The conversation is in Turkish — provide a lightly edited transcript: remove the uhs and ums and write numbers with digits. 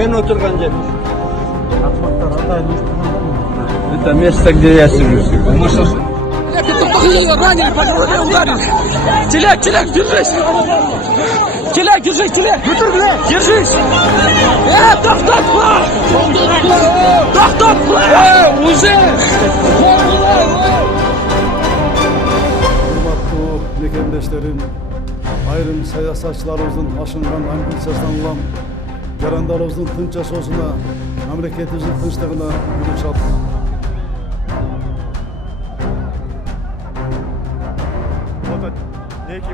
Ben oturgan jerim. Atmaklar Hatay'ın üstünden mi? Это место, где я сижу. Ранили, подруги ударили. Телег, держись. Телег, держись. Держись. Так, уже. Hurmatlı mekandaşlarım, ayrım siyasetçilerimizin aşıngan ambitsiyasından yaranlarımızın tınç yaşosuna, memleketimizin tınçlığına yürü çattık. Ne ki